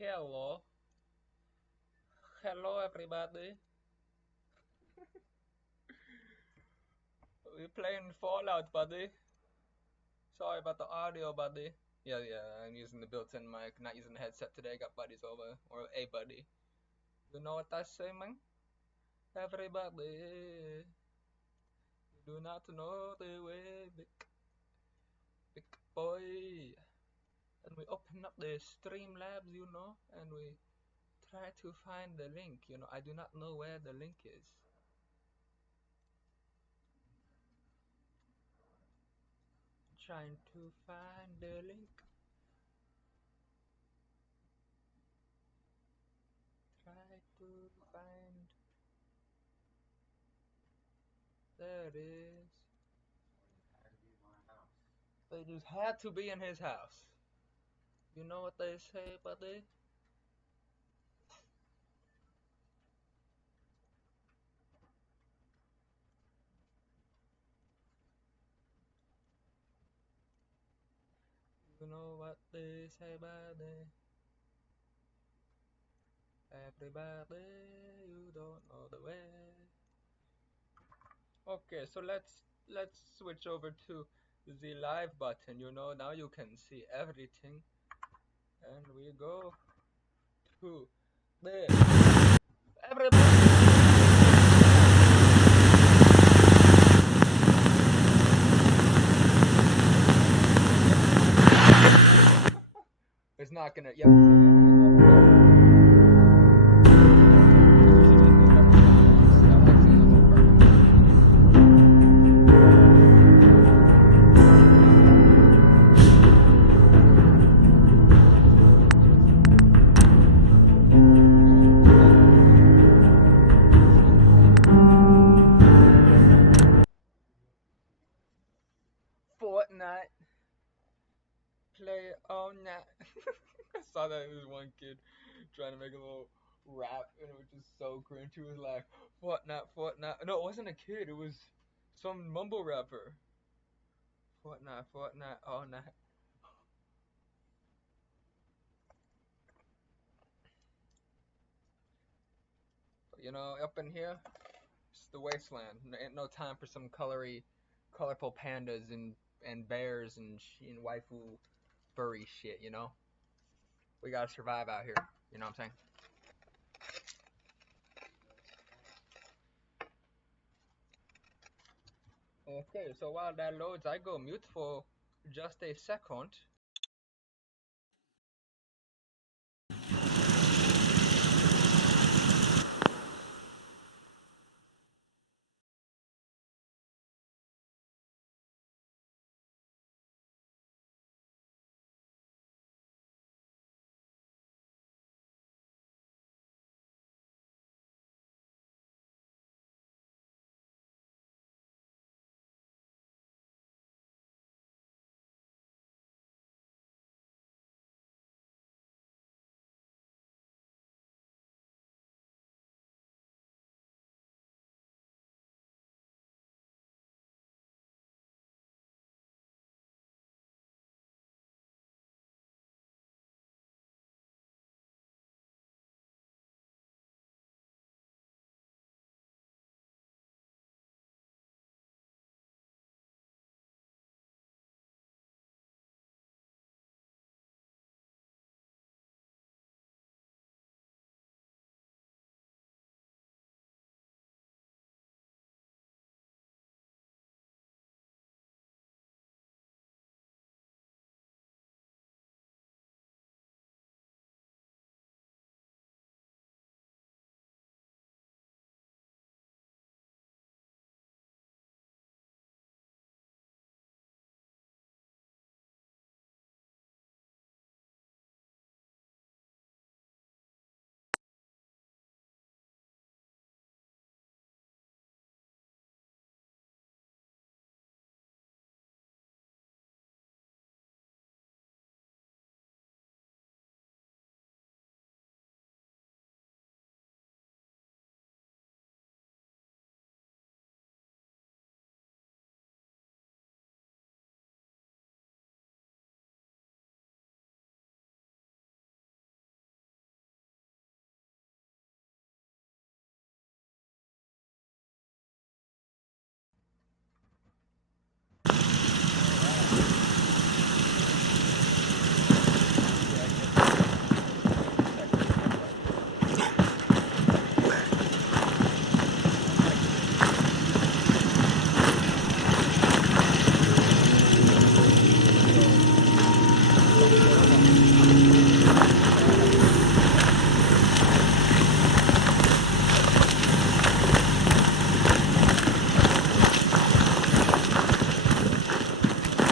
Hello, hello everybody. We're playing Fallout, buddy. Sorry about the audio, buddy. Yeah, I'm using the built-in mic, not using the headset today. Got buddies over, or a buddy. You know what I say, man? Everybody, you do not know the way, big boy. And we open up the Streamlabs, and we try to find the link. I do not know where the link is. Trying to find the link. Try to find. There it is. They just had to be in his house. You know what they say, buddy? You know what they say, buddy? Everybody, you don't know the way. Okay, so let's switch over to the live button. Now you can see everything, and we go to this. Everybody. It's not gonna. Yep. Fortnite. Play all night. I saw that there was one kid trying to make a little rap, and it was just so cringe. He was like, Fortnite, Fortnite. No, it wasn't a kid. It was some mumble rapper. Fortnite, Fortnite, all night. Up in here, it's the wasteland. Ain't no time for some colorful pandas and bears and waifu furry shit. We gotta survive out here. You know what I'm saying? Okay, so while that loads, I go mute for just a second.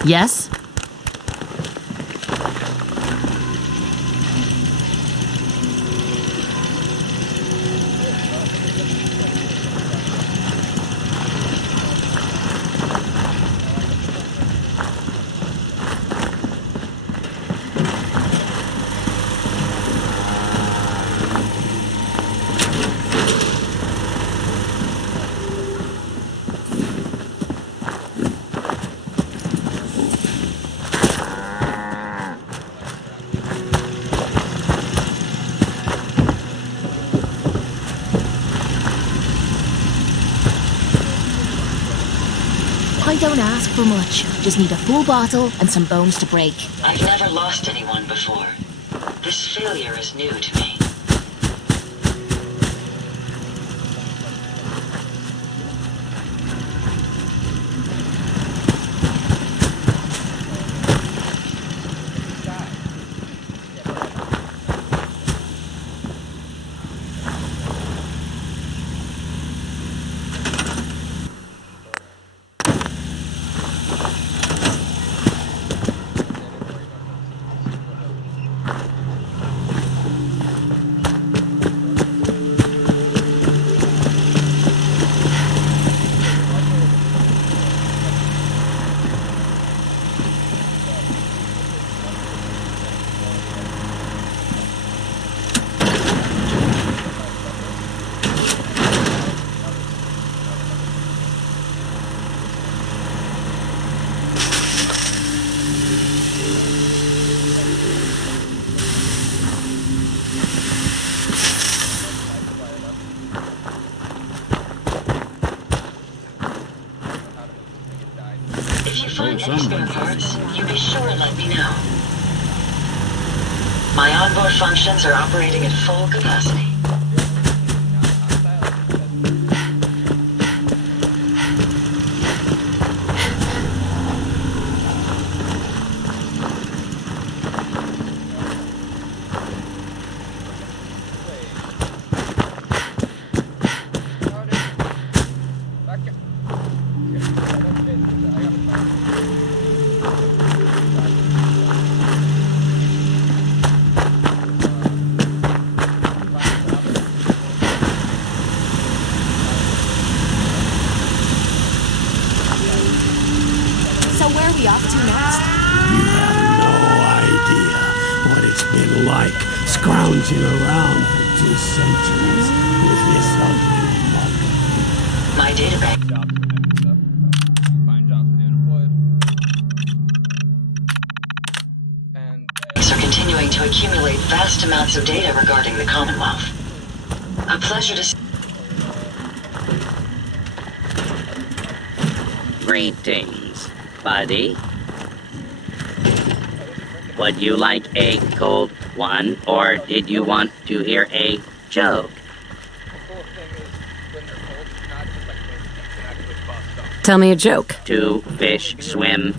Yes? I don't ask for much. Just need a full bottle and some bones to break. I've never lost anyone before. This failure is new to me. If you find any spare parts, you be sure and let me know. My onboard functions are operating at full capacity. Scrounging around for 2 centuries with this ugly mug. My database. Find jobs for the unemployed. And Are continuing to accumulate vast amounts of data regarding the Commonwealth. A pleasure to see. Greetings, buddy. Would you like a cold one, or did you want to hear a joke? Tell me a joke. 2 fish swim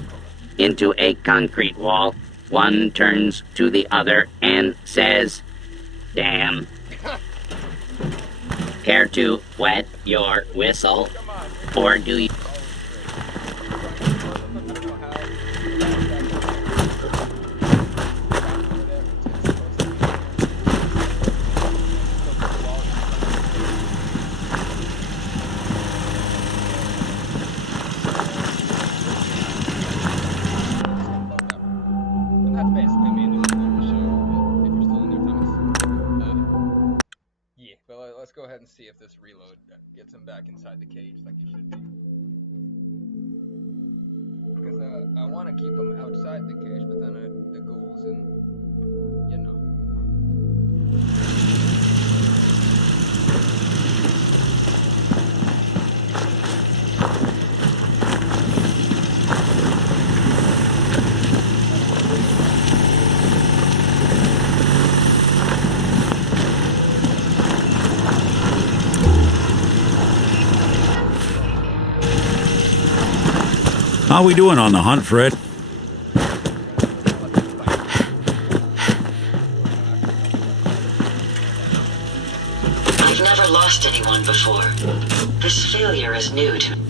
into a concrete wall. One turns to the other and says, "Damn." Care to wet your whistle? Or do you... Let's go ahead and see if this reload gets him back inside the cage like he should be. Because I want to keep him outside the cage, but then the ghouls and, you know. How we doing on the hunt, Fred? I've never lost anyone before. This failure is new to me.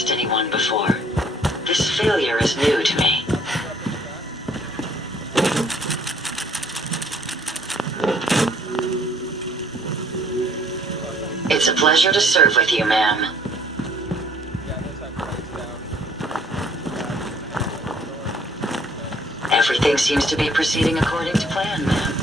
lost anyone before. This failure is new to me. It's a pleasure to serve with you, ma'am. Everything seems to be proceeding according to plan, ma'am.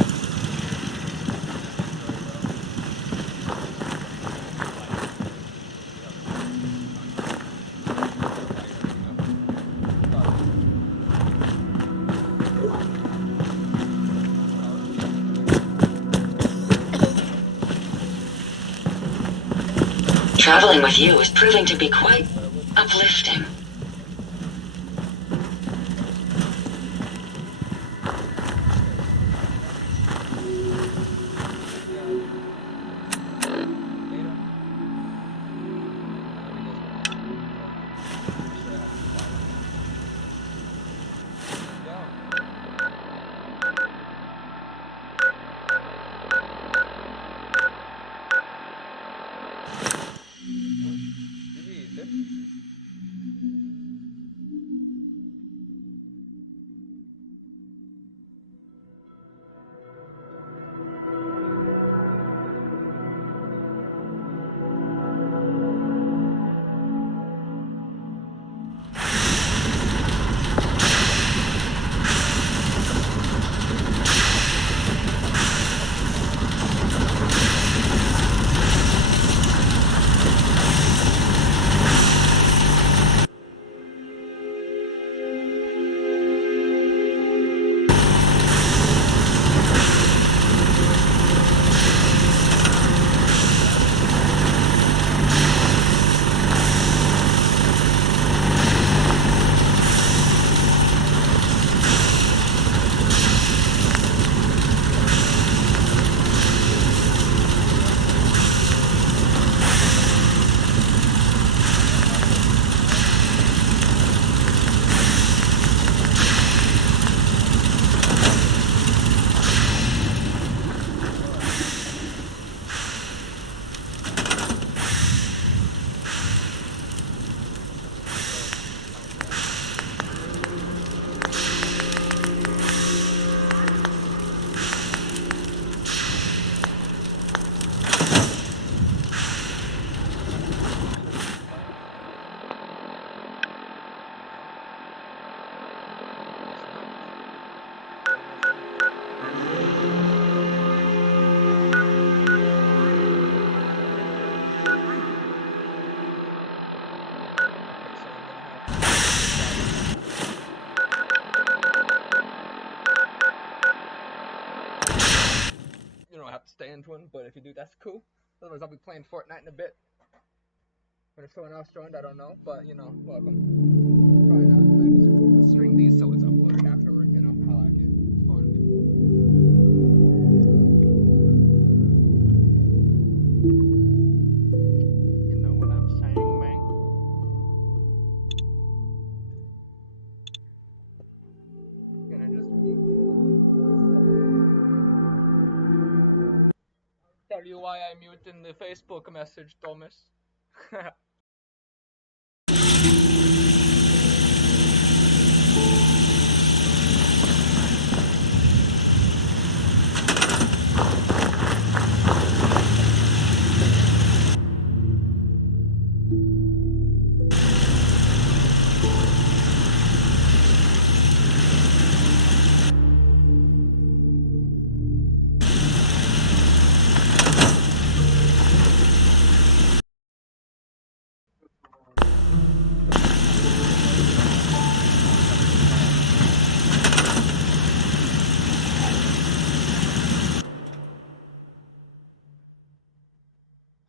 Traveling with you is proving to be quite uplifting. You don't have to stay into one, but if you do, that's cool. Otherwise, I'll be playing Fortnite in a bit. But if someone else joined, I don't know. But, you know, welcome. Probably not. I just stream these so it's uploaded afterwards, you know. I like it. It's fun. You know what I'm saying, man? I'm gonna just mute for tell you why I mute in the Facebook message, Thomas.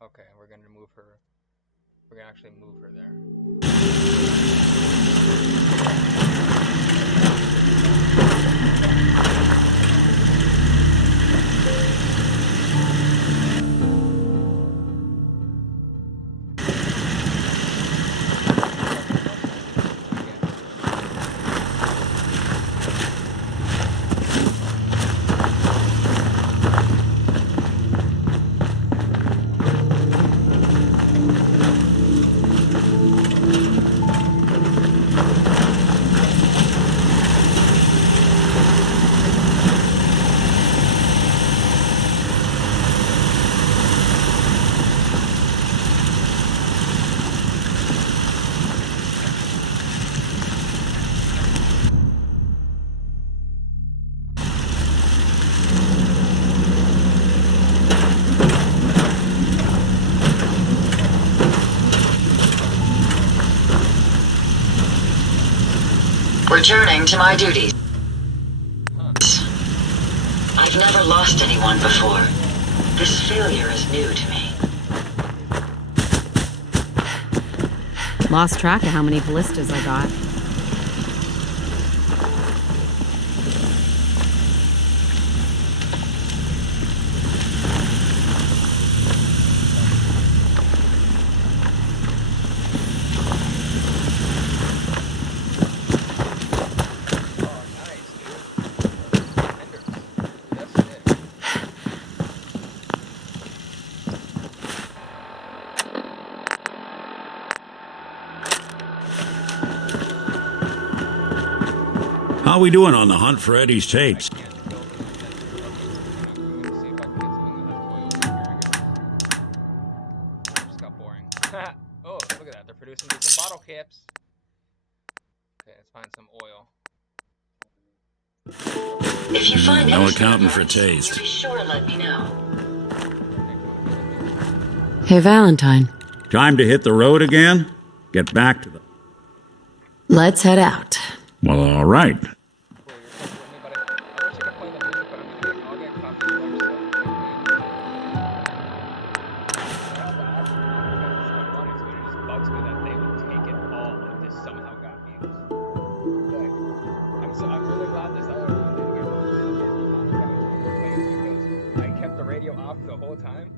Okay, we're gonna move her. We're gonna actually move her there. Returning to my duties. Huh. I've never lost anyone before. This failure is new to me. Lost track of how many ballistas I got. Oh, nice, dude. Defenders. Dude, that's sick. How we doing on the hunt for Eddie's I tapes? can't kill those desert puppies. I'm going to see if I can get something that has oil over here again. It just got boring. Oh, look at that. They're producing me some bottle caps. Okay, let's find some oil. If you find No any spare accounting for parts, you taste. be sure and let me know. Okay, come on, get in there. Hey, Valentine. Time to hit the road again? Get back to the... Let's head out. Well, all right. Cool, you're coming with me, buddy. I wish I could play the music, but I'll get copyright stuck if I play it. I have the option to monetize this if I wanted to, and it just bugs me that they would take it all if this somehow got views. Like, I'm really glad this other one didn't get demonetized when we played because I kept the radio off the whole time,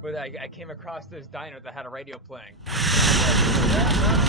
but I came across this diner that had a radio playing, and I was like,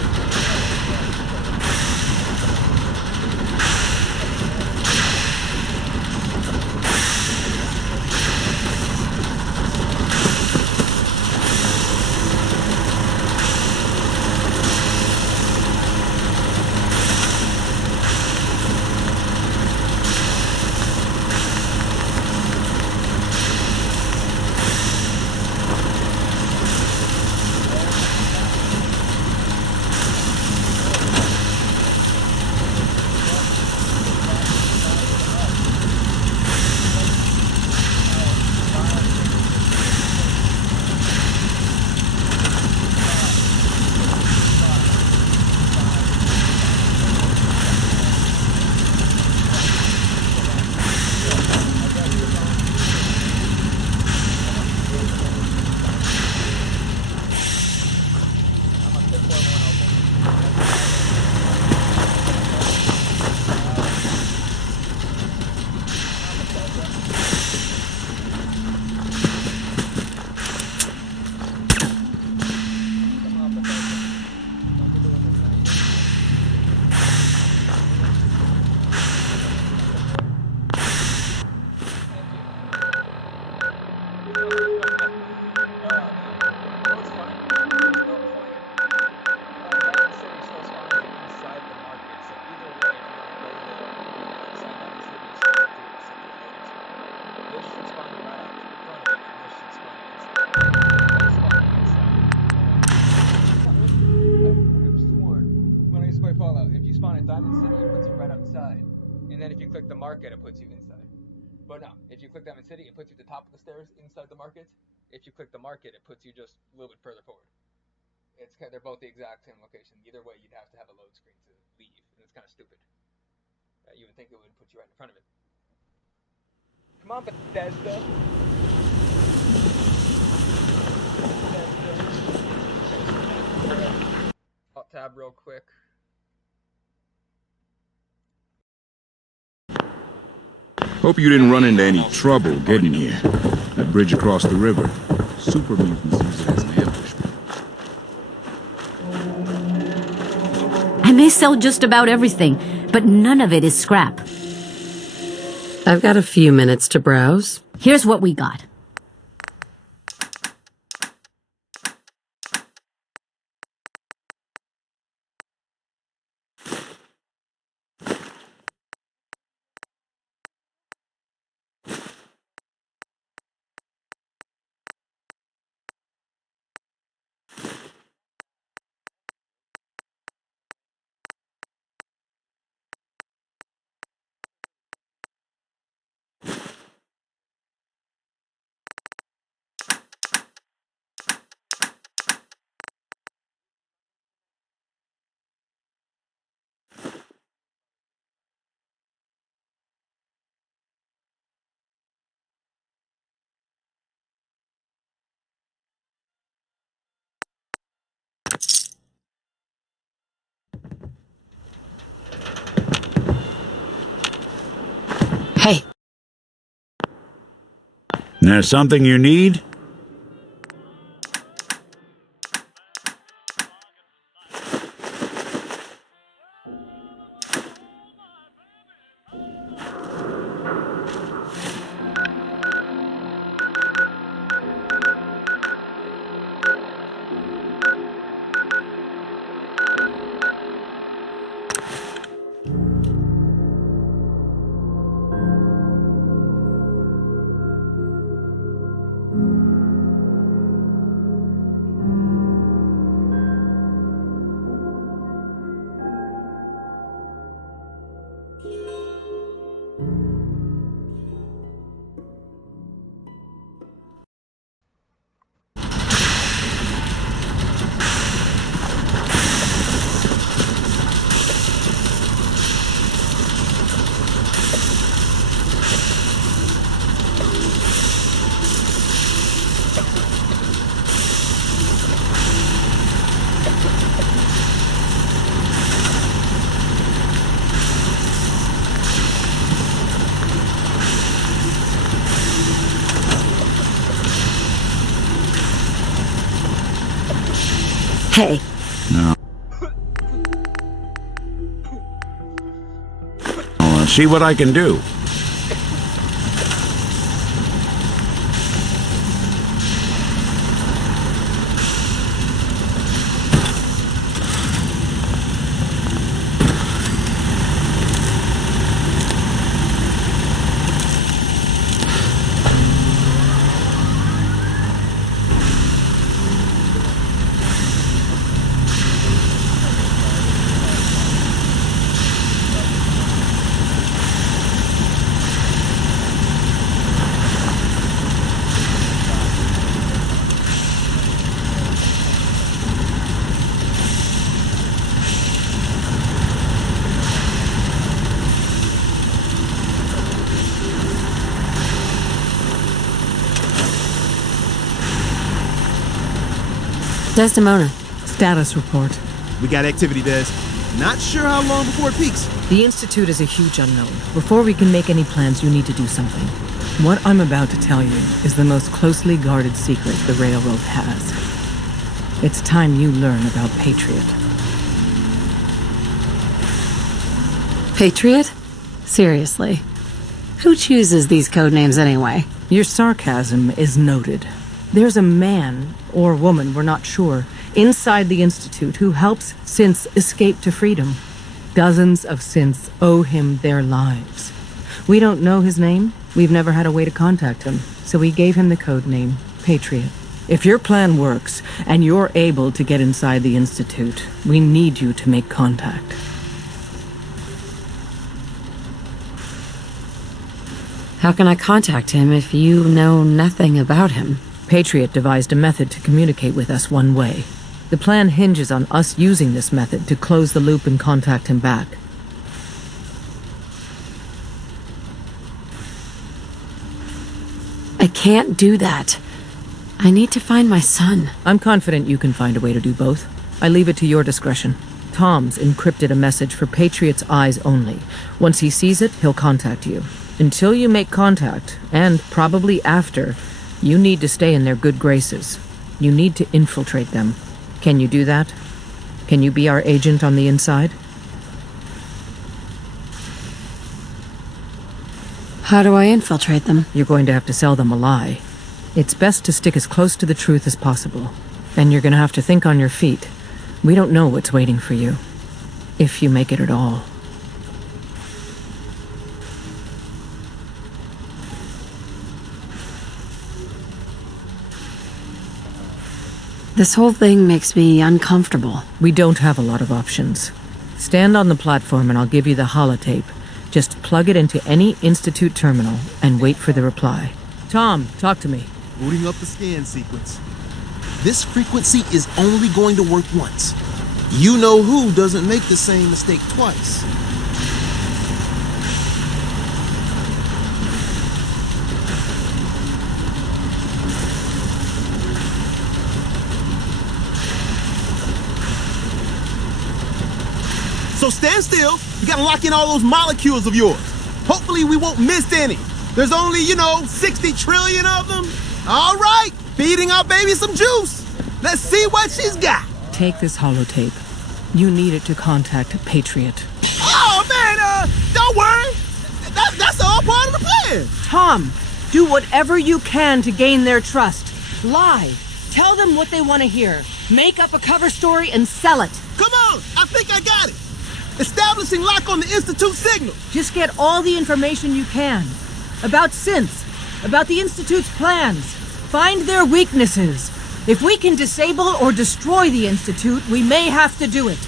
come on, Bethesda. Don't be doing this to me. Thank you. Oh man. You know what's funny? There's no point. Diamond City still spawns you inside the market, so either way, if you want to go there and be outside Diamond City, you still have to set your loading screen. This should spawn you right out front of it, and this should spawn you inside. They both spawn you inside. I could have sworn when I used to play Fallout, if you spawn at Diamond City, it puts you right outside, and then if you click the market, it puts you inside. But no, if you click Diamond City, it puts you at the top of the stairs inside the market. If you click the market, it puts you just a little bit further forward. They're both the exact same location. Either way, you'd have to have a load screen to leave, and it's kind of stupid. You would think it would put you right in front of it. Come on, Bethesda. Alt tab real quick. Hope you didn't run into any trouble getting here. That bridge across the river. Super mutants use it as an ambushment. I may sell just about everything, but none of it is scrap. I've got a few minutes to browse. Here's what we got. Hey, There's something you need? hey. No. I'll see what I can do. Desdemona. Status report. We got activity, Des. Not sure how long before it peaks. The Institute is a huge unknown. Before we can make any plans, you need to do something. What I'm about to tell you is the most closely guarded secret the Railroad has. It's time you learn about Patriot. Patriot? Seriously. Who chooses these code names anyway? Your sarcasm is noted. There's a man, or woman, we're not sure, inside the Institute who helps synths escape to freedom. Dozens of synths owe him their lives. We don't know his name. We've never had a way to contact him, so we gave him the code name, Patriot. If your plan works, and you're able to get inside the Institute, we need you to make contact. How can I contact him if you know nothing about him? Patriot devised a method to communicate with us one way. The plan hinges on us using this method to close the loop and contact him back. I can't do that. I need to find my son. I'm confident you can find a way to do both. I leave it to your discretion. Tom's encrypted a message for Patriot's eyes only. Once he sees it, he'll contact you. Until you make contact, and probably after, you need to stay in their good graces. You need to infiltrate them. Can you do that? Can you be our agent on the inside? How do I infiltrate them? You're going to have to sell them a lie. It's best to stick as close to the truth as possible. And you're going to have to think on your feet. We don't know what's waiting for you. If you make it at all. This whole thing makes me uncomfortable. We don't have a lot of options. Stand on the platform and I'll give you the holotape. Just plug it into any Institute terminal and wait for the reply. Tom, talk to me. Booting up the scan sequence. This frequency is only going to work once. You know who doesn't make the same mistake twice. So stand still. You gotta lock in all those molecules of yours. Hopefully we won't miss any. There's only, 60 trillion of them. All right, feeding our baby some juice. Let's see what she's got. Take this holotape. You need it to contact Patriot. Oh, man, don't worry. That's all part of the plan. Tom, do whatever you can to gain their trust. Lie. Tell them what they want to hear. Make up a cover story and sell it. Come on, I think I got it. Establishing lock on the Institute signal. Just get all the information you can. About synths, about the Institute's plans. Find their weaknesses. If we can disable or destroy the Institute, we may have to do it.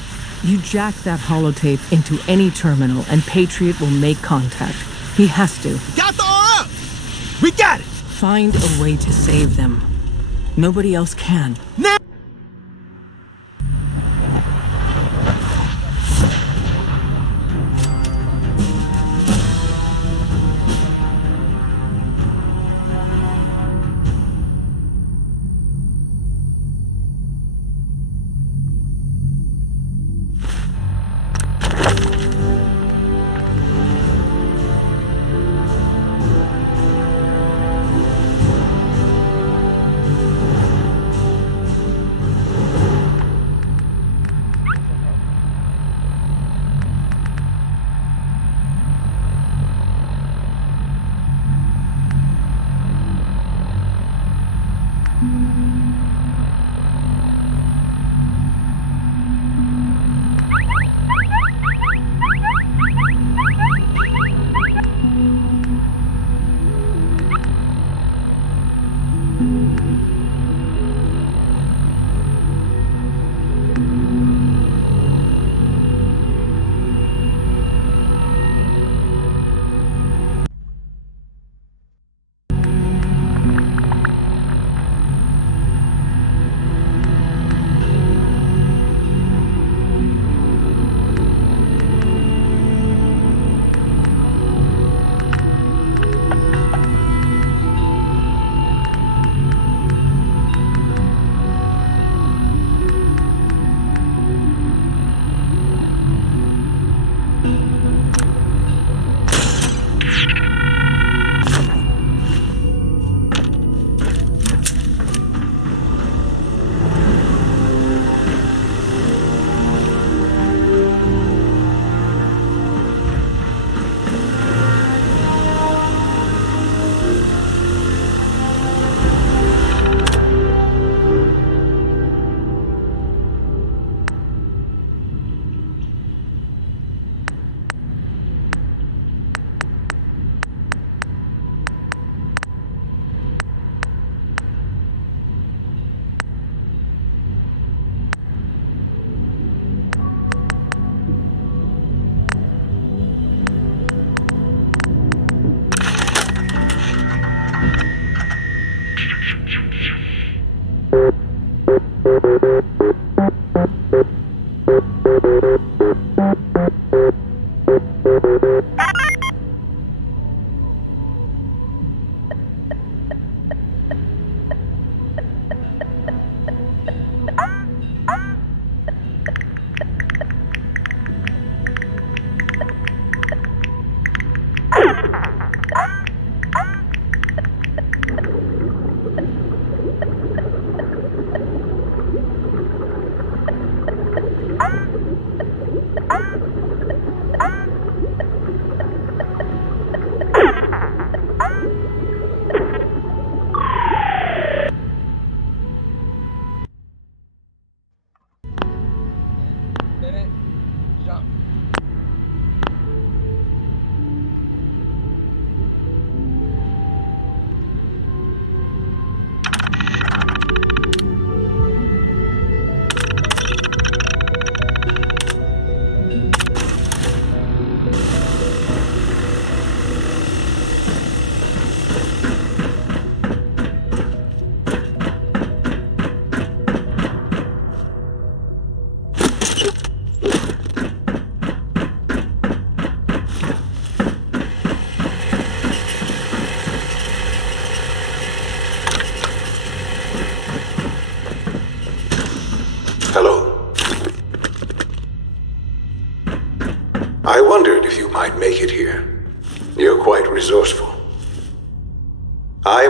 You jack that holotape into any terminal and Patriot will make contact. He has to. Got the RF. We got it. Find a way to save them. Nobody else can. Now.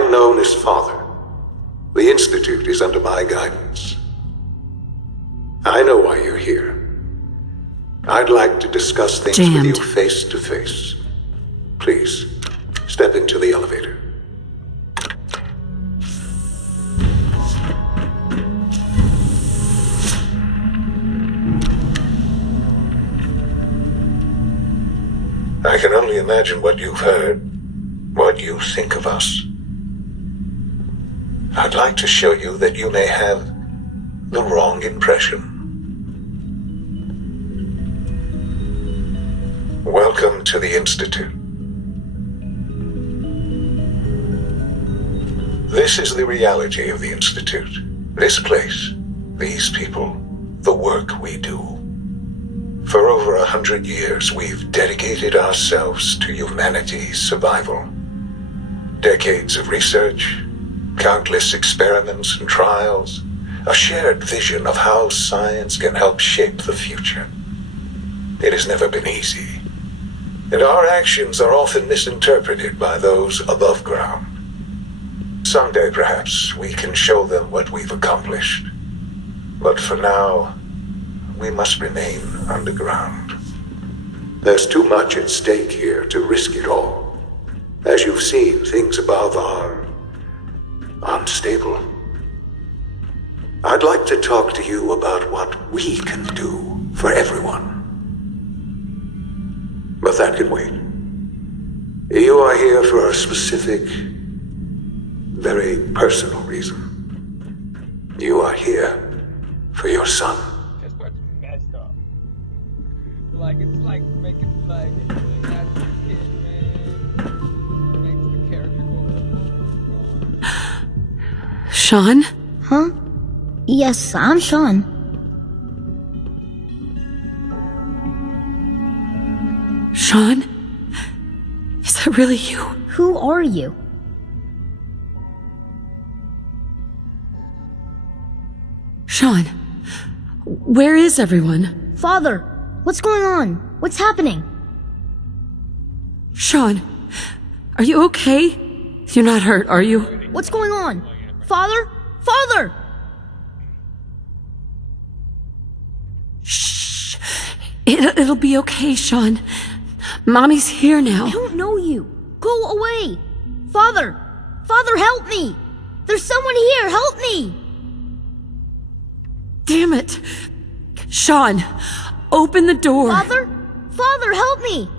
am known as Father. The Institute is under my guidance. I know why you're here. I'd like to discuss things with you face to face. Please, step into the elevator. I can only imagine what you've heard, what you think of us. I'd like to show you that you may have the wrong impression. Welcome to the Institute. This is the reality of the Institute. This place, these people, the work we do. For over 100 years, we've dedicated ourselves to humanity's survival. Decades of research, countless experiments and trials, a shared vision of how science can help shape the future. It has never been easy, and our actions are often misinterpreted by those above ground. Someday, perhaps, we can show them what we've accomplished. But for now, we must remain underground. There's too much at stake here to risk it all. As you've seen, things above are unstable. I'd like to talk to you about what we can do for everyone. But that can wait. You are here for a specific, very personal reason. You are here for your son. This part's messed up. Like, it's like making, like, that's the kid, man. Makes the character go. Sean? Huh? Yes, I'm Sean. Sean? Is that really you? Who are you? Sean, where is everyone? Father, what's going on? What's happening? Sean, are you okay? You're not hurt, are you? What's going on? Father? Father! Shh. It'll be okay, Sean. Mommy's here now. I don't know you. Go away. Father! Father, help me! There's someone here! Help me! Damn it. Sean, open the door. Father? Father, help me!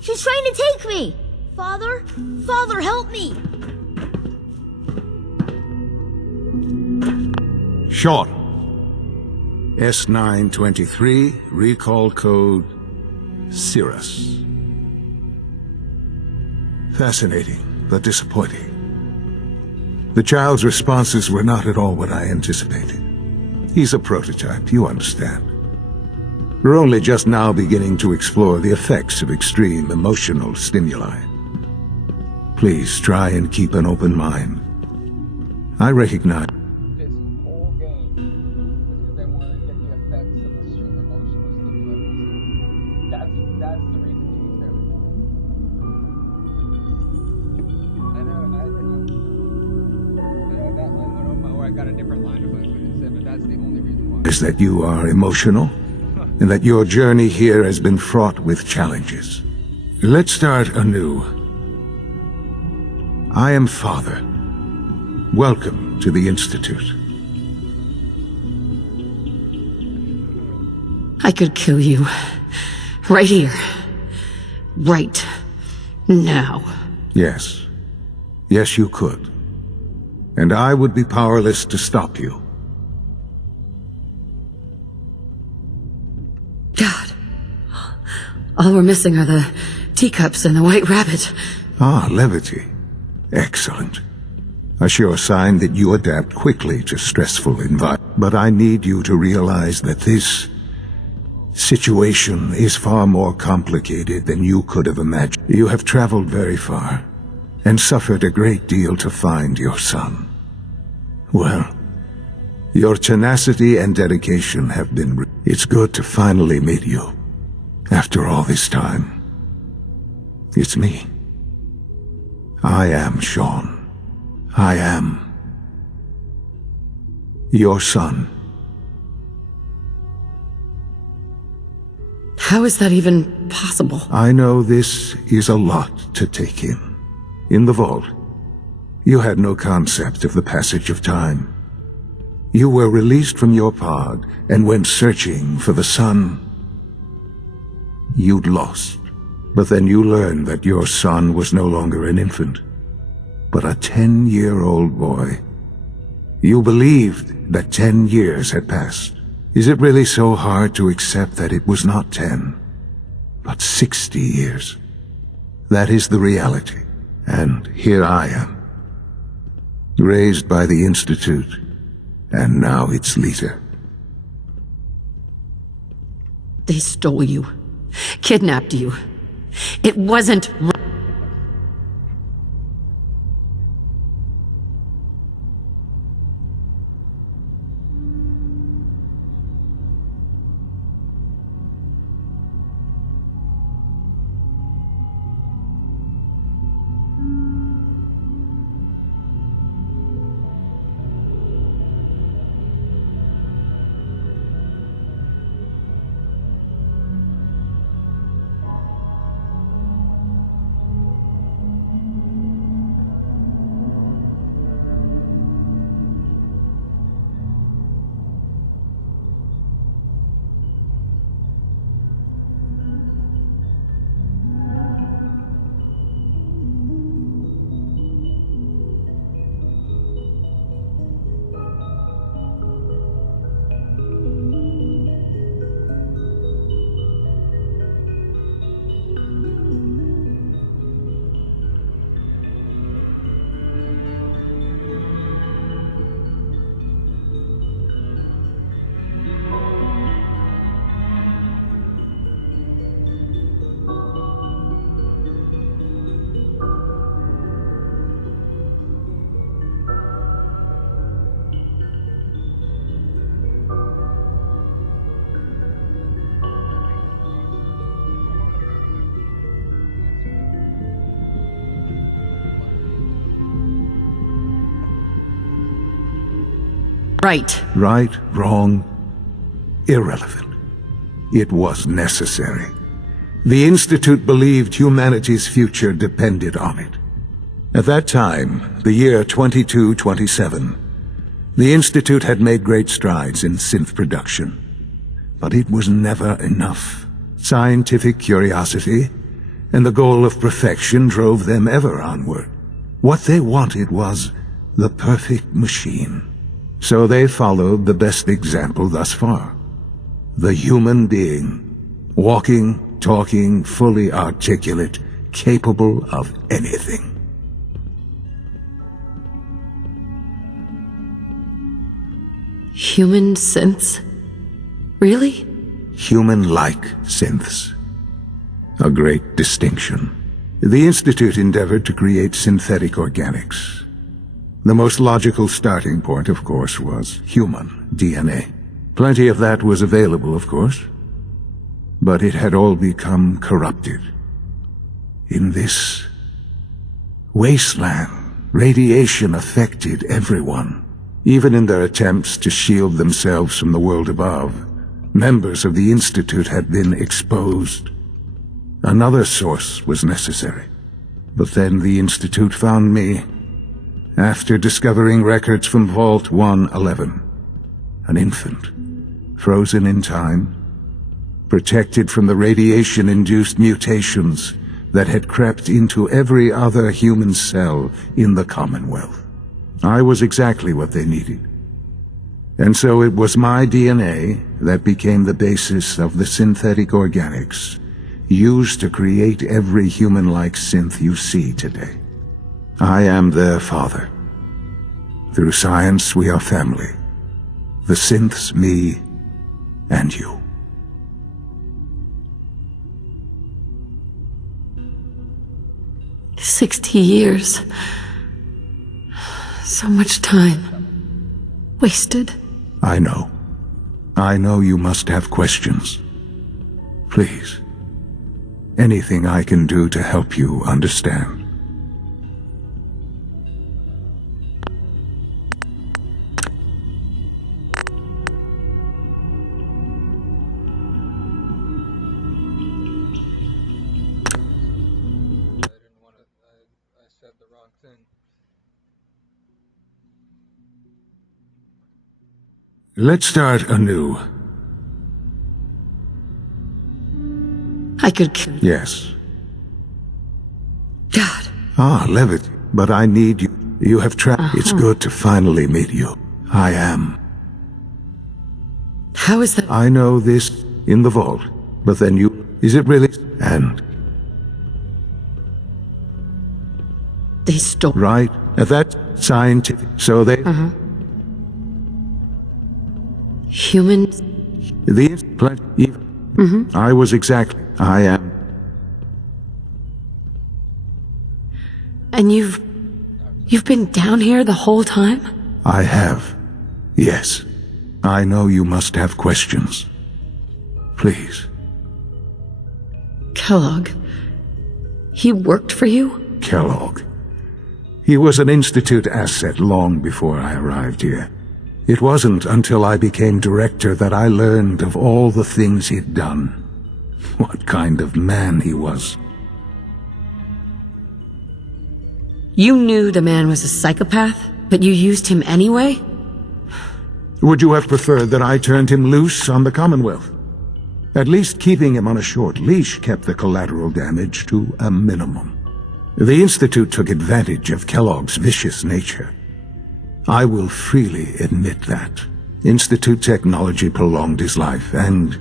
She's trying to take me! Father? Father, help me! Sean. S923, recall code Cirrus. Fascinating, but disappointing. The child's responses were not at all what I anticipated. He's a prototype, you understand. We're only just now beginning to explore the effects of extreme emotional stimuli. Please try and keep an open mind. I recognize This whole game is because they want to get the effects of extreme emotional stimulus. That's the reason you experiment. I know that line went over, or I got a different line of what you said, but that's the only reason why. is that you are emotional, and that your journey here has been fraught with challenges. Let's start anew. I am Father. Welcome to the Institute. I could kill you. Right here. Right now. Yes. Yes, you could. And I would be powerless to stop you. God. All we're missing are the teacups and the white rabbit. Ah, levity. Excellent. A sure sign that you adapt quickly to stressful environments. But I need you to realize that this situation is far more complicated than you could have imagined. You have traveled very far, and suffered a great deal to find your son. Well, your tenacity and dedication have been... It's good to finally meet you. After all this time. It's me. I am Sean. I am your son. How is that even possible? I know this is a lot to take in. In the vault, you had no concept of the passage of time. You were released from your pod and went searching for the son you'd lost. But then you learned that your son was no longer an infant, but a 10-year-old boy. You believed that 10 years had passed. Is it really so hard to accept that it was not 10, but 60 years? That is the reality. And here I am, raised by the Institute, and now its leader. They stole you, kidnapped you. It wasn't right. Right, wrong, irrelevant. It was necessary. The Institute believed humanity's future depended on it. At that time, the year 2227, the Institute had made great strides in synth production. But it was never enough. Scientific curiosity and the goal of perfection drove them ever onward. What they wanted was the perfect machine. So they followed the best example thus far. The human being, walking, talking, fully articulate, capable of anything. Human synths? Really? Human-like synths. A great distinction. The Institute endeavored to create synthetic organics. The most logical starting point, of course, was human DNA. Plenty of that was available, of course, but it had all become corrupted. In this wasteland, radiation affected everyone. Even in their attempts to shield themselves from the world above, members of the Institute had been exposed. Another source was necessary. But then the Institute found me, after discovering records from Vault 111. An infant, frozen in time, protected from the radiation-induced mutations that had crept into every other human cell in the Commonwealth. I was exactly what they needed. And so it was my DNA that became the basis of the synthetic organics used to create every human-like synth you see today. I am their father. Through science, we are family. The synths, me, and you. "60 years. So much time. Wasted." I know. I know you must have questions. Please. Anything I can do to help you understand. Let's start anew. I could kill. Yes. God. Ah, Levitt, but I need you. You have tried. It's good to finally meet you. I am. How is that? I know this in the vault, but then you... Is it really? And... They stole... Right? That's scientific. So they... Humans? These... I was exactly... I am. And you've been down here the whole time? I have. Yes. I know you must have questions. Please. Kellogg. He worked for you? Kellogg. He was an Institute asset long before I arrived here. It wasn't until I became director that I learned of all the things he'd done. What kind of man he was. You knew the man was a psychopath, but you used him anyway? Would you have preferred that I turned him loose on the Commonwealth? At least keeping him on a short leash kept the collateral damage to a minimum. The Institute took advantage of Kellogg's vicious nature. I will freely admit that. Institute technology prolonged his life, and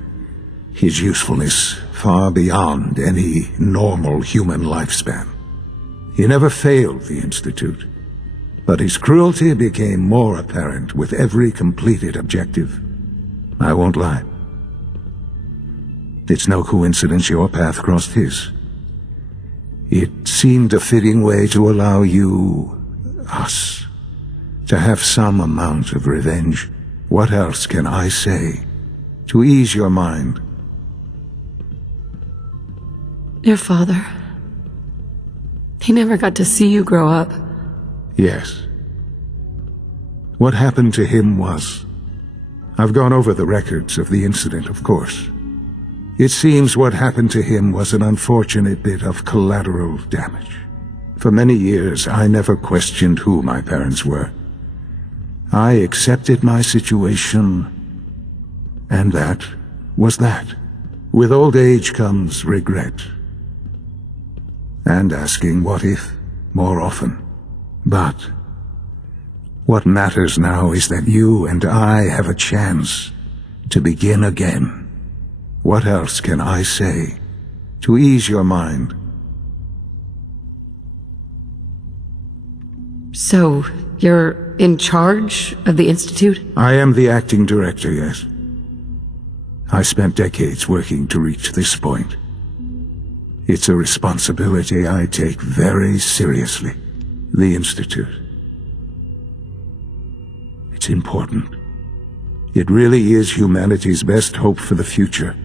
his usefulness far beyond any normal human lifespan. He never failed the Institute, but his cruelty became more apparent with every completed objective. I won't lie. It's no coincidence your path crossed his. It seemed a fitting way to allow you, us, to have some amount of revenge. What else can I say to ease your mind? Your father. He never got to see you grow up. Yes. What happened to him was... I've gone over the records of the incident, of course. It seems what happened to him was an unfortunate bit of collateral damage. For many years, I never questioned who my parents were. I accepted my situation, and that was that. With old age comes regret. And asking what if more often. But what matters now is that you and I have a chance to begin again. What else can I say to ease your mind? So, you're in charge of the Institute? I am the acting director, yes. I spent decades working to reach this point. It's a responsibility I take very seriously. The Institute. It's important. It really is humanity's best hope for the future,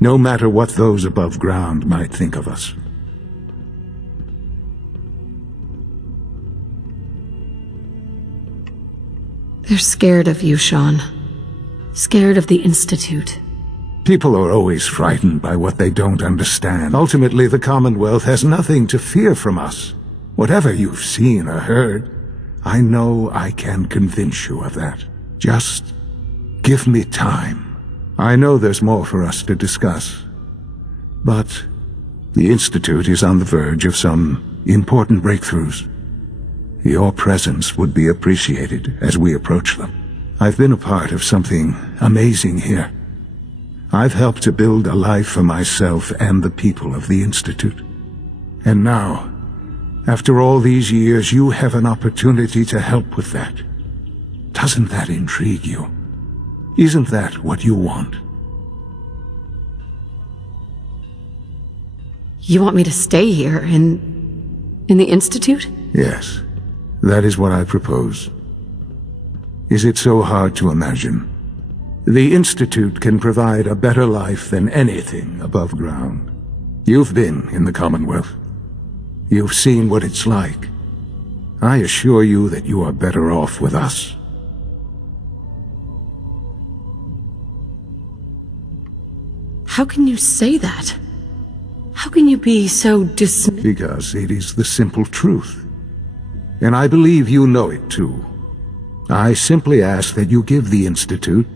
no matter what those above ground might think of us. They're scared of you, Sean. Scared of the Institute. People are always frightened by what they don't understand. Ultimately, the Commonwealth has nothing to fear from us. Whatever you've seen or heard, I know I can convince you of that. Just give me time. I know there's more for us to discuss. But the Institute is on the verge of some important breakthroughs. Your presence would be appreciated as we approach them. I've been a part of something amazing here. I've helped to build a life for myself and the people of the Institute. And now, after all these years, you have an opportunity to help with that. Doesn't that intrigue you? Isn't that what you want? You want me to stay here in the Institute? Yes, that is what I propose. Is it so hard to imagine? The Institute can provide a better life than anything above ground. You've been in the Commonwealth. You've seen what it's like. I assure you that you are better off with us. How can you say that? How can you be so dismissive? Because it is the simple truth. And I believe you know it too. I simply ask that you give the Institute,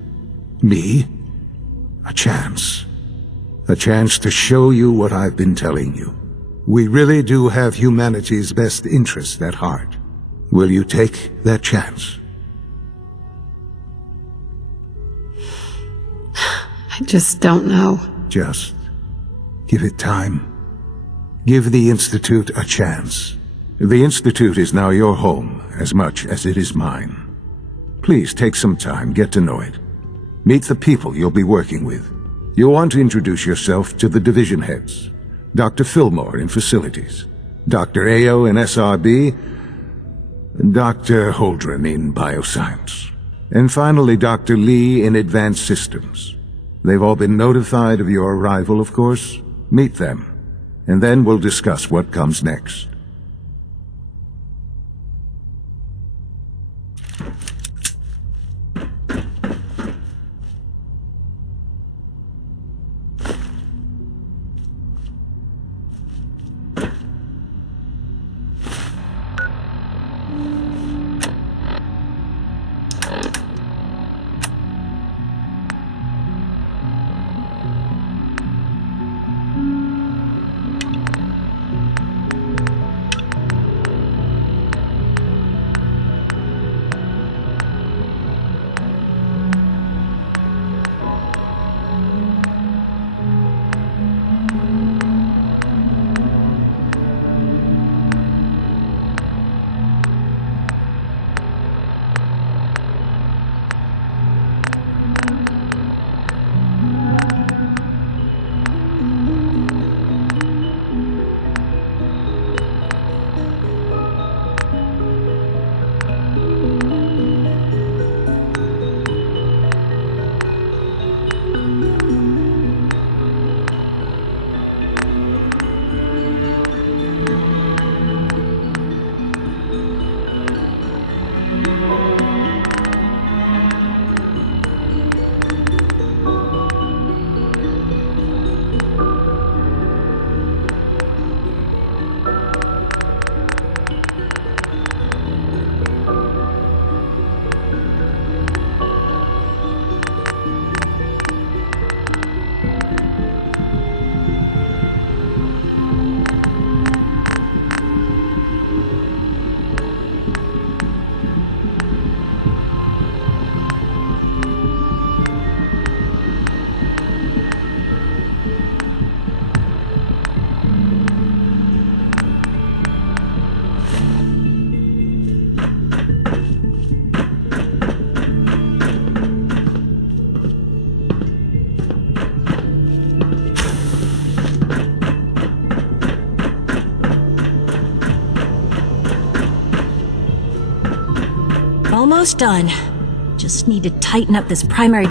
me, a chance. A chance to show you what I've been telling you. We really do have humanity's best interest at heart. Will you take that chance? I just don't know. Just give it time. Give the Institute a chance. The Institute is now your home as much as it is mine. Please take some time, get to know it. Meet the people you'll be working with. You'll want to introduce yourself to the division heads. Dr. Fillmore in Facilities, Dr. Ao in SRB, Dr. Holdren in Bioscience, and finally Dr. Lee in Advanced Systems. They've all been notified of your arrival, of course. Meet them, and then we'll discuss what comes next. Almost done. Just need to tighten up this primary...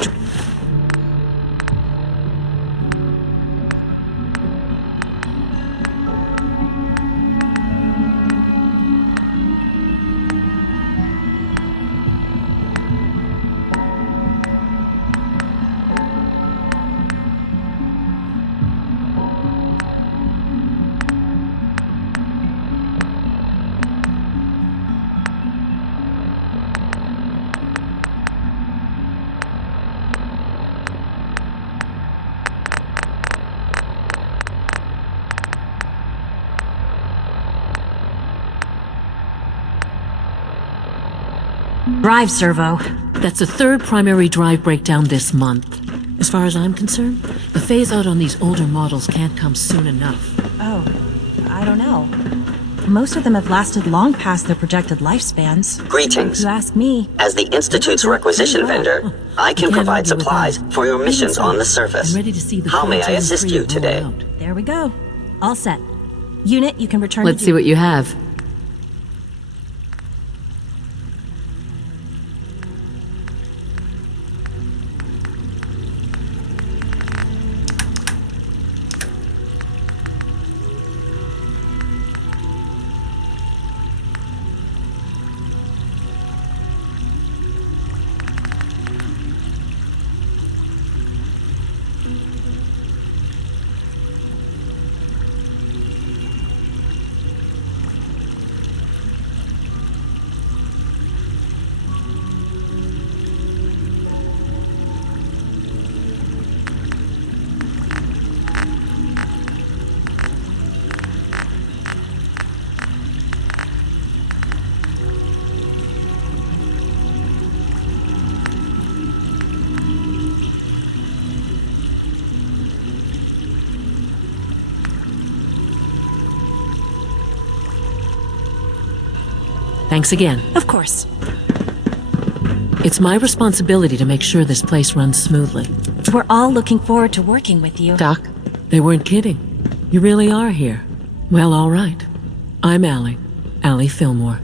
Drive servo. That's the third primary drive breakdown this month. As far as I'm concerned, the phase-out on these older models can't come soon enough. Oh, I don't know. Most of them have lasted long past their projected lifespans. Greetings. If you ask me. As the Institute's requisition vendor, I can provide supplies for your missions on the surface. I'm ready to see the How may I assist you today? There we go. All set. Unit, you can return Let's see what you have. Thanks again. Of course. It's my responsibility to make sure this place runs smoothly. We're all looking forward to working with you. Doc, they weren't kidding. You really are here. Well, all right. I'm Allie Fillmore.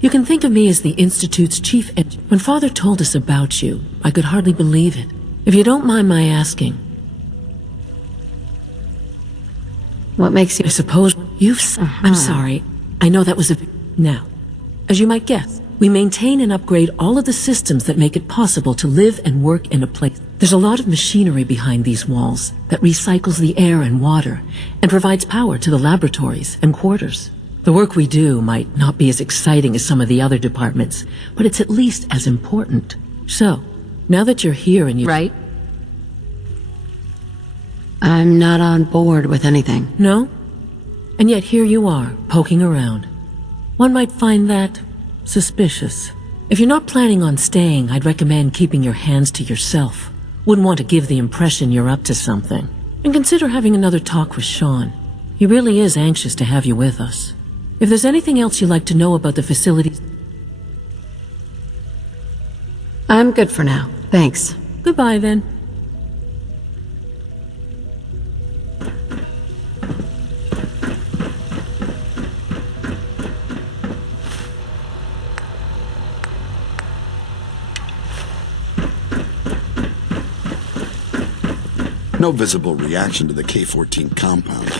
You can think of me as the Institute's chief When Father told us about you, I could hardly believe it. If you don't mind my asking. What makes you... I suppose I'm sorry. I know that was a... Now, as you might guess, we maintain and upgrade all of the systems that make it possible to live and work in a place. There's a lot of machinery behind these walls that recycles the air and water and provides power to the laboratories and quarters. The work we do might not be as exciting as some of the other departments, but it's at least as important. So, now that you're here and you... Right? I'm not on board with anything. No? And yet here you are, poking around. One might find that suspicious. If you're not planning on staying, I'd recommend keeping your hands to yourself. Wouldn't want to give the impression you're up to something. And consider having another talk with Sean. He really is anxious to have you with us. If there's anything else you'd like to know about the facilities... I'm good for now. Thanks. Goodbye, then. No visible reaction to the K-14 compound.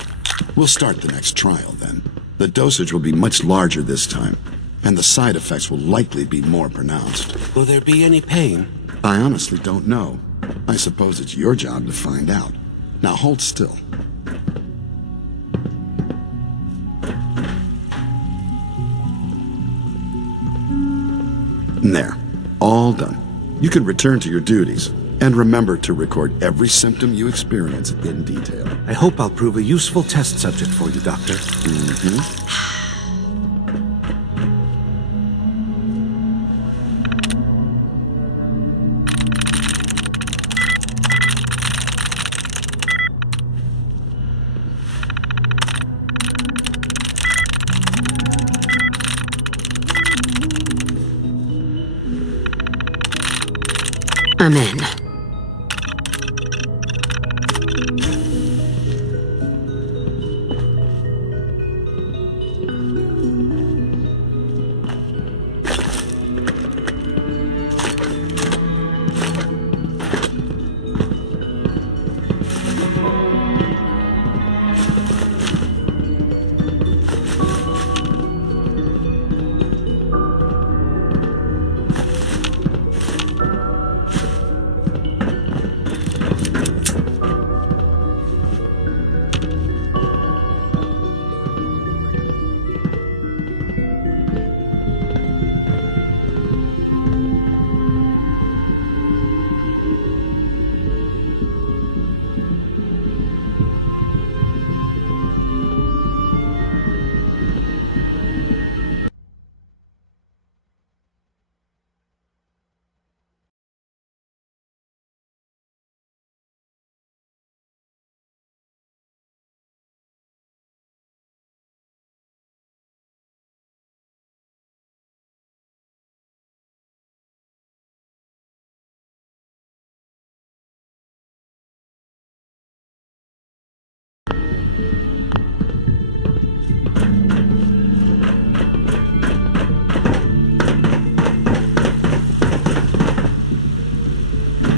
We'll start the next trial, then. The dosage will be much larger this time, and the side effects will likely be more pronounced. Will there be any pain? I honestly don't know. I suppose it's your job to find out. Now hold still. There. All done. You can return to your duties. And remember to record every symptom you experience in detail. I hope I'll prove a useful test subject for you, Doctor. I'm in.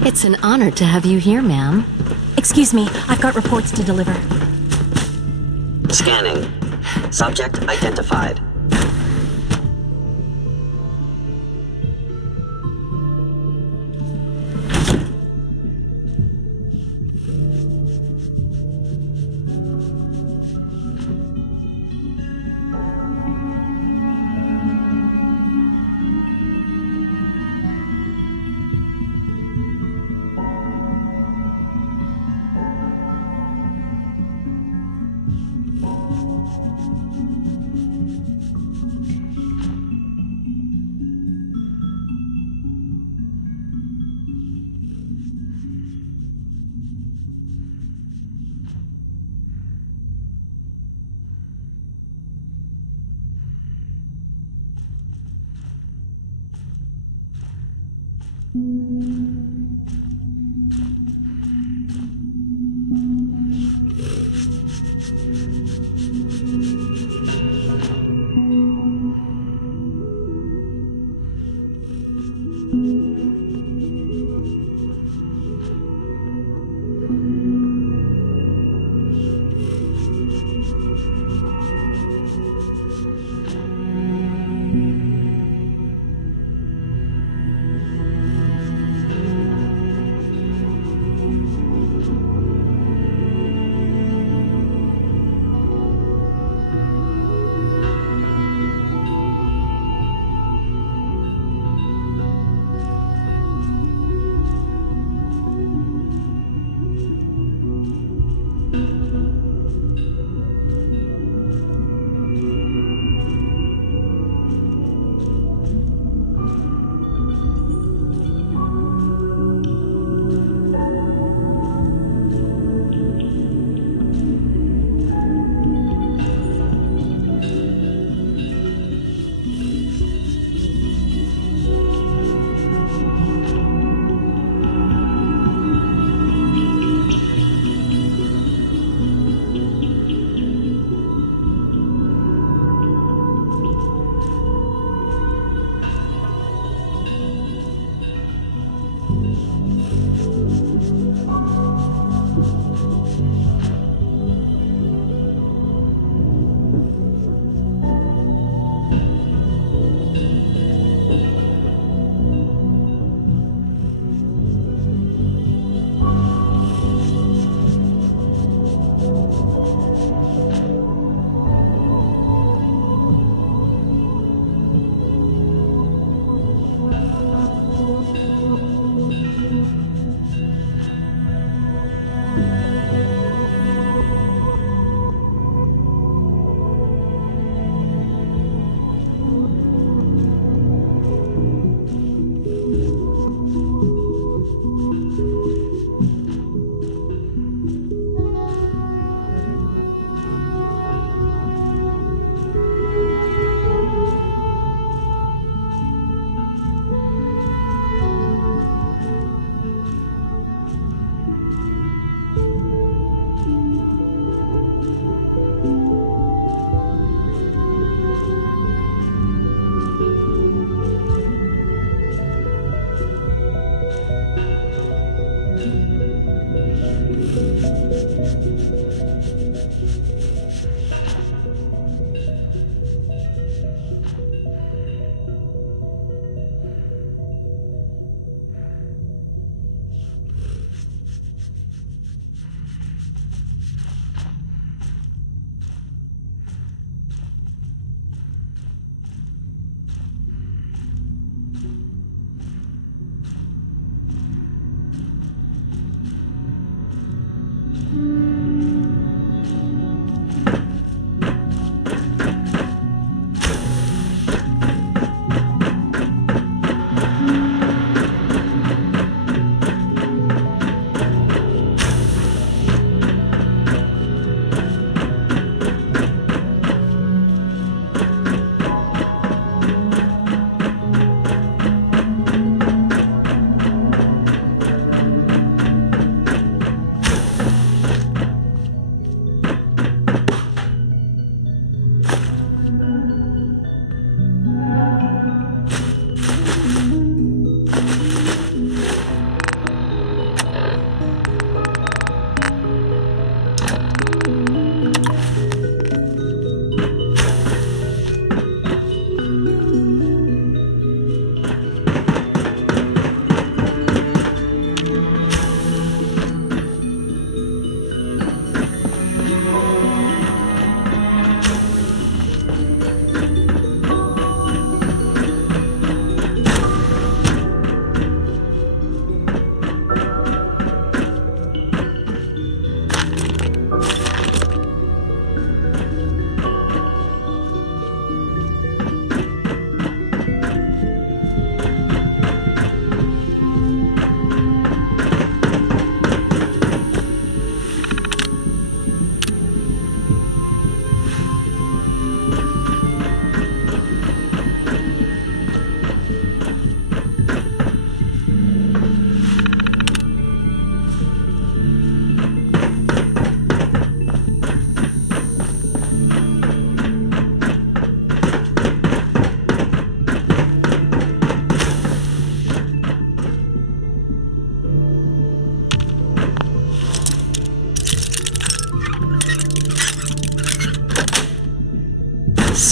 It's an honor to have you here, ma'am. Excuse me, I've got reports to deliver. Scanning. Subject identified.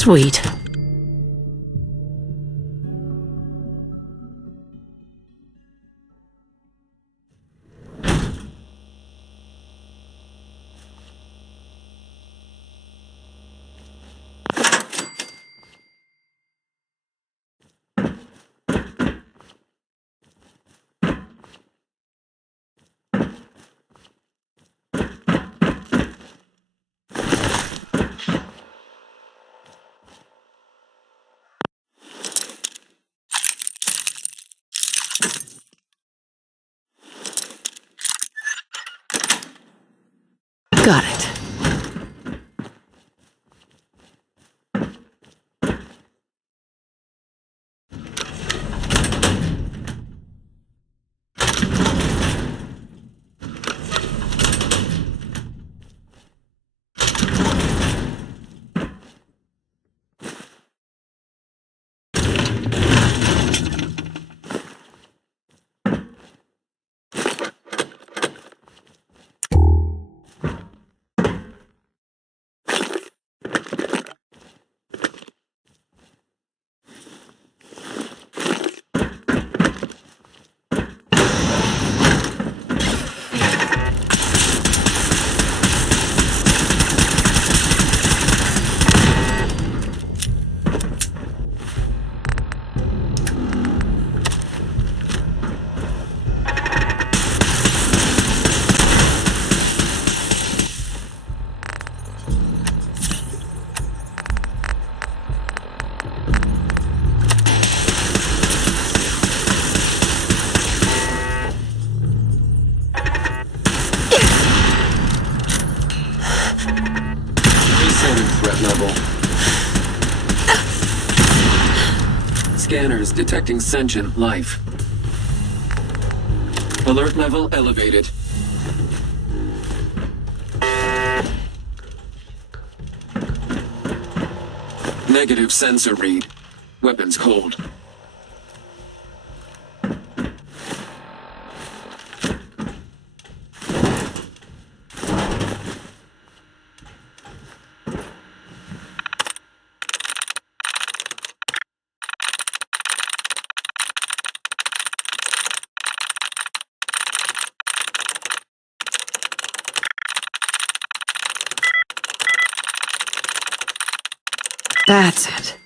Sweet. Got it. Threat level. Scanners detecting sentient life. Alert level elevated. Negative sensor read. Weapons cold. That's it.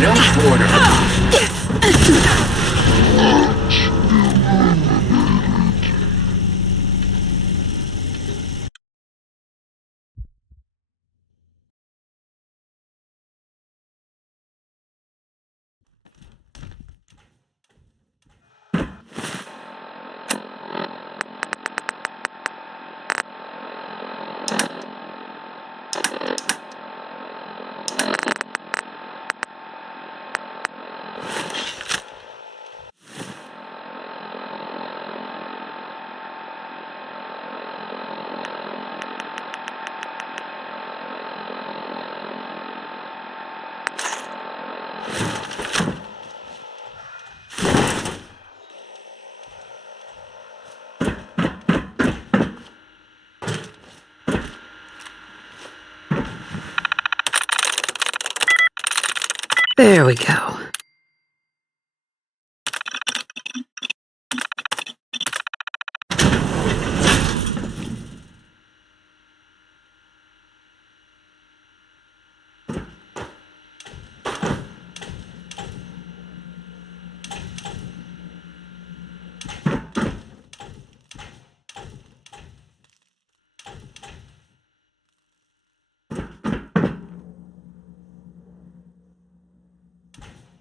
No quarter. There we go.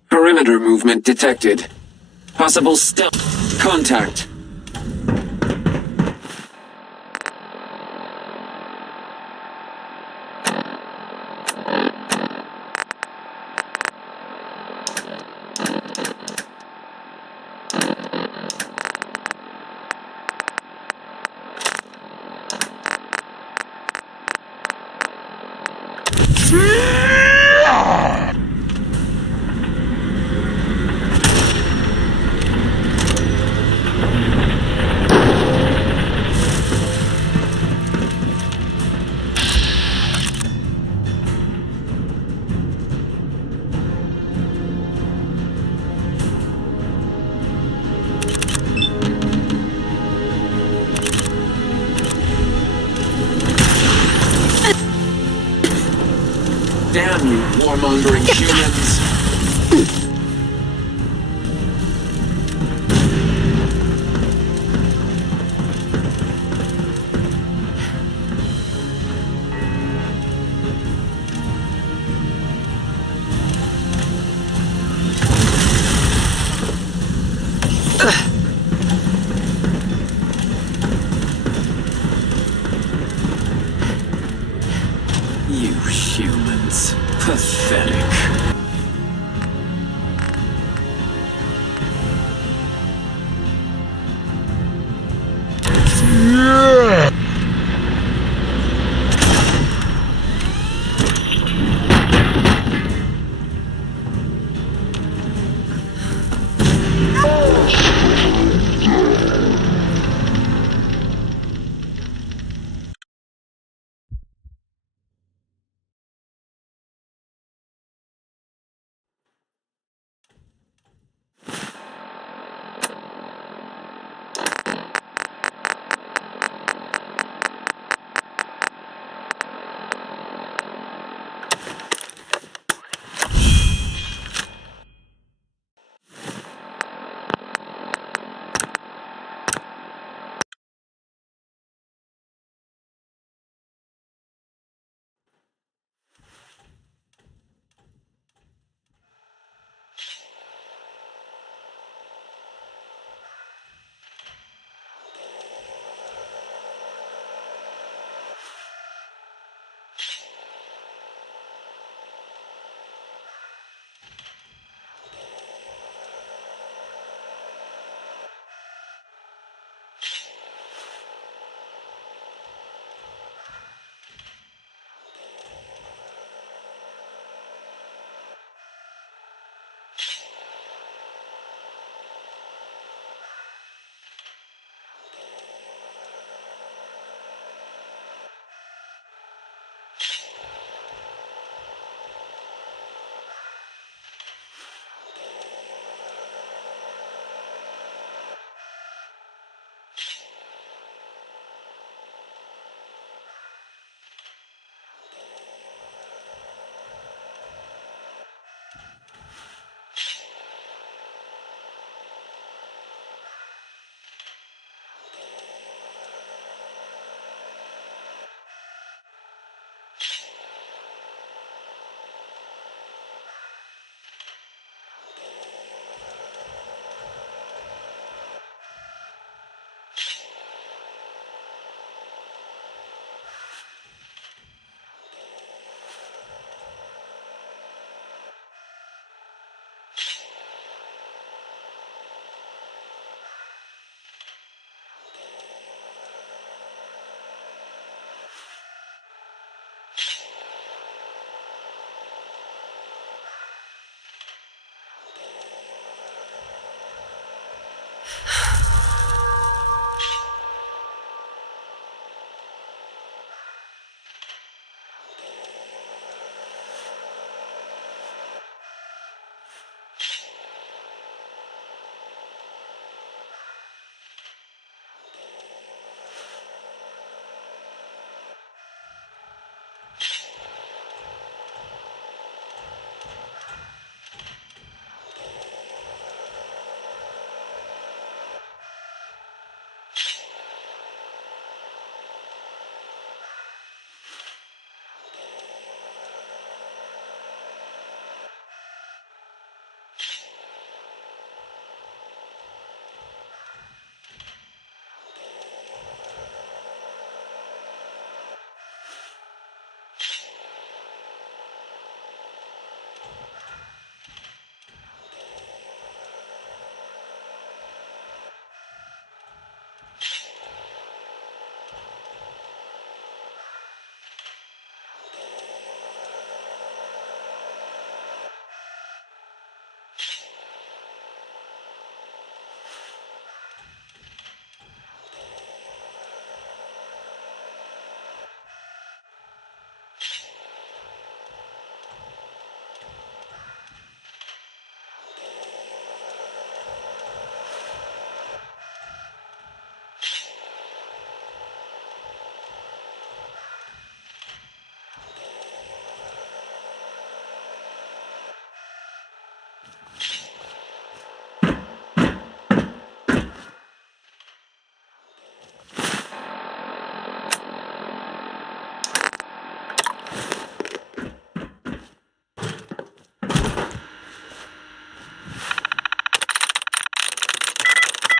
Perimeter movement detected. Possible stealth. Contact. Damn you, warmongering humans! You humans. Pathetic.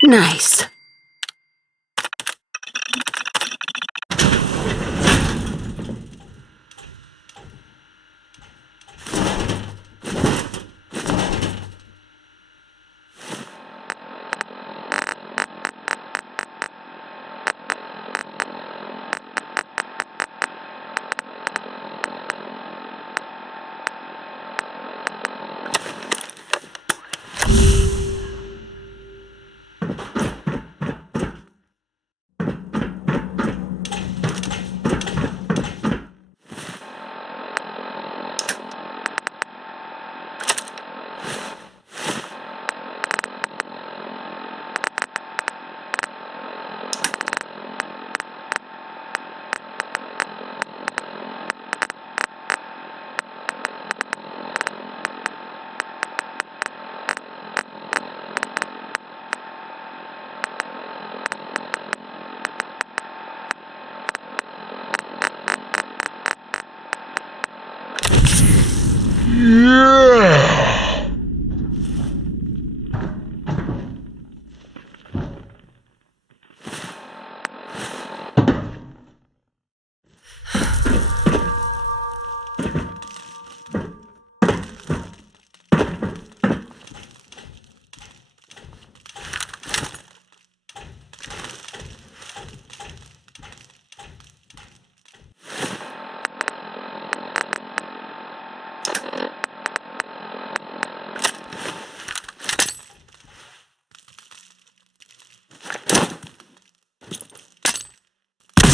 Nice.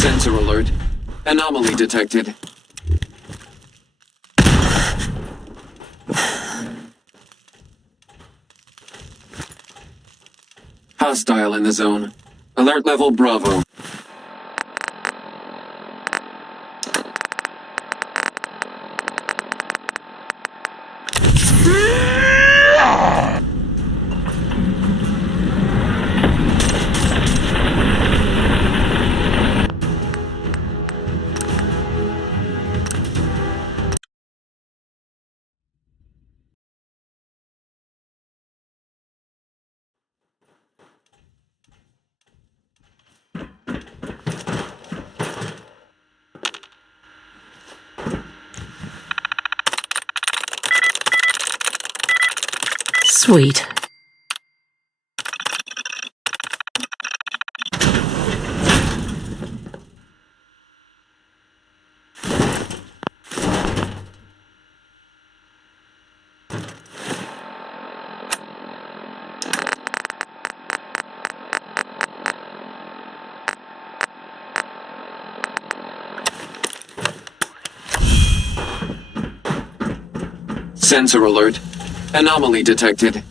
Sensor alert. Anomaly detected. Hostile in the zone. Alert level Bravo. Sweet. Sensor alert. Anomaly detected.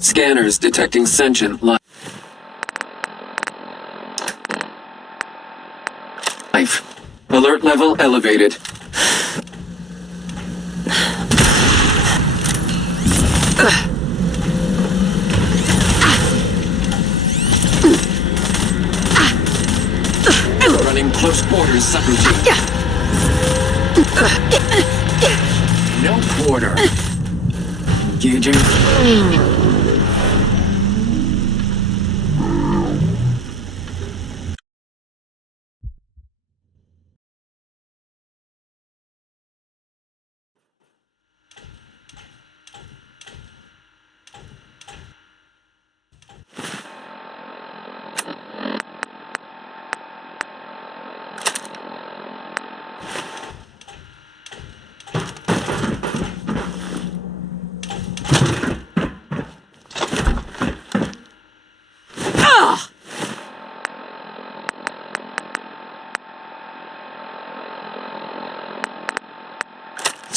Scanners detecting sentient life. Alert level elevated. Running close quarters subroutine. No quarter. Engaging.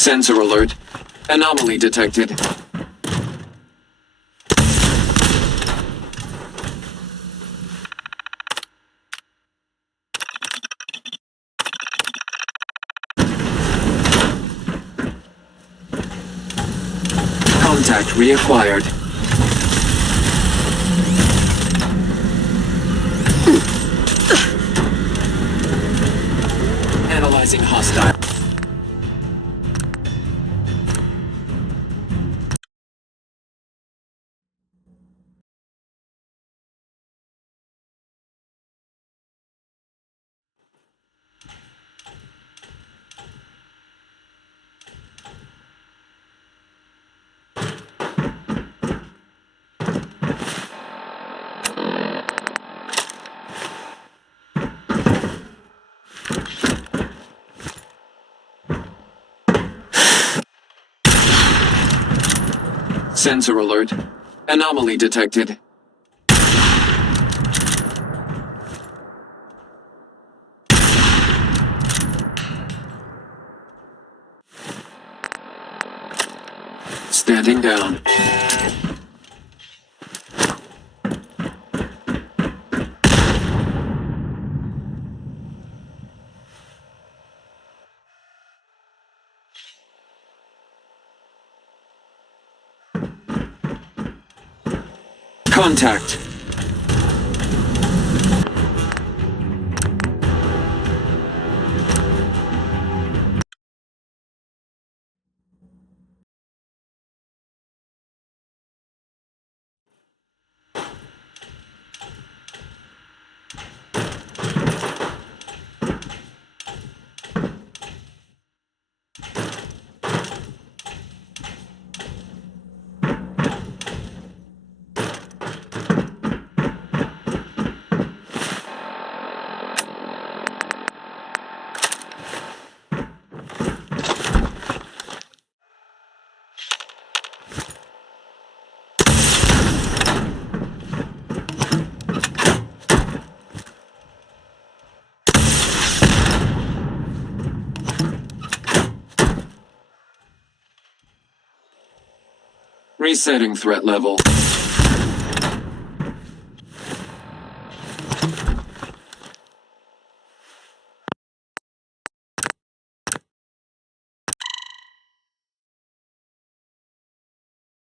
Sensor alert. Anomaly detected. Contact reacquired. Analyzing hostile. Sensor alert. Anomaly detected. Standing down. Contact. Resetting threat level.